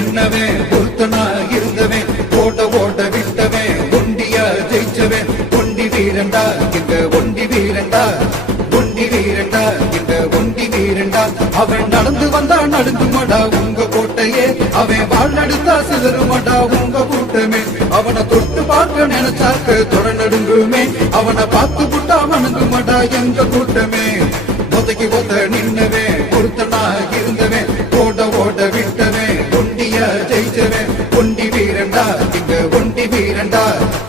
நின்னவன் பொருத்தனா இருந்தவன் ஓட்ட ஓட்ட விட்டவன் ஒண்டியா ஜெயிச்சவன் ஒண்டி வீரண்டா இந்த ஒண்டி வீரண்டா ஒண்டி வீரண்டா இந்த ஒண்டி வீரண்டா அவன் நடந்து வந்தா நடுங்குமடா உங்க கோட்டையே அவன் வாழ் நடுத்தா சிதறுமடா உங்க கூட்டமே அவனை தொட்டு பார்க்க நினைச்சாக்க தொட நடுங்குமே அவனை பார்த்து புட்டா வணங்குமடா எங்க கூட்டமே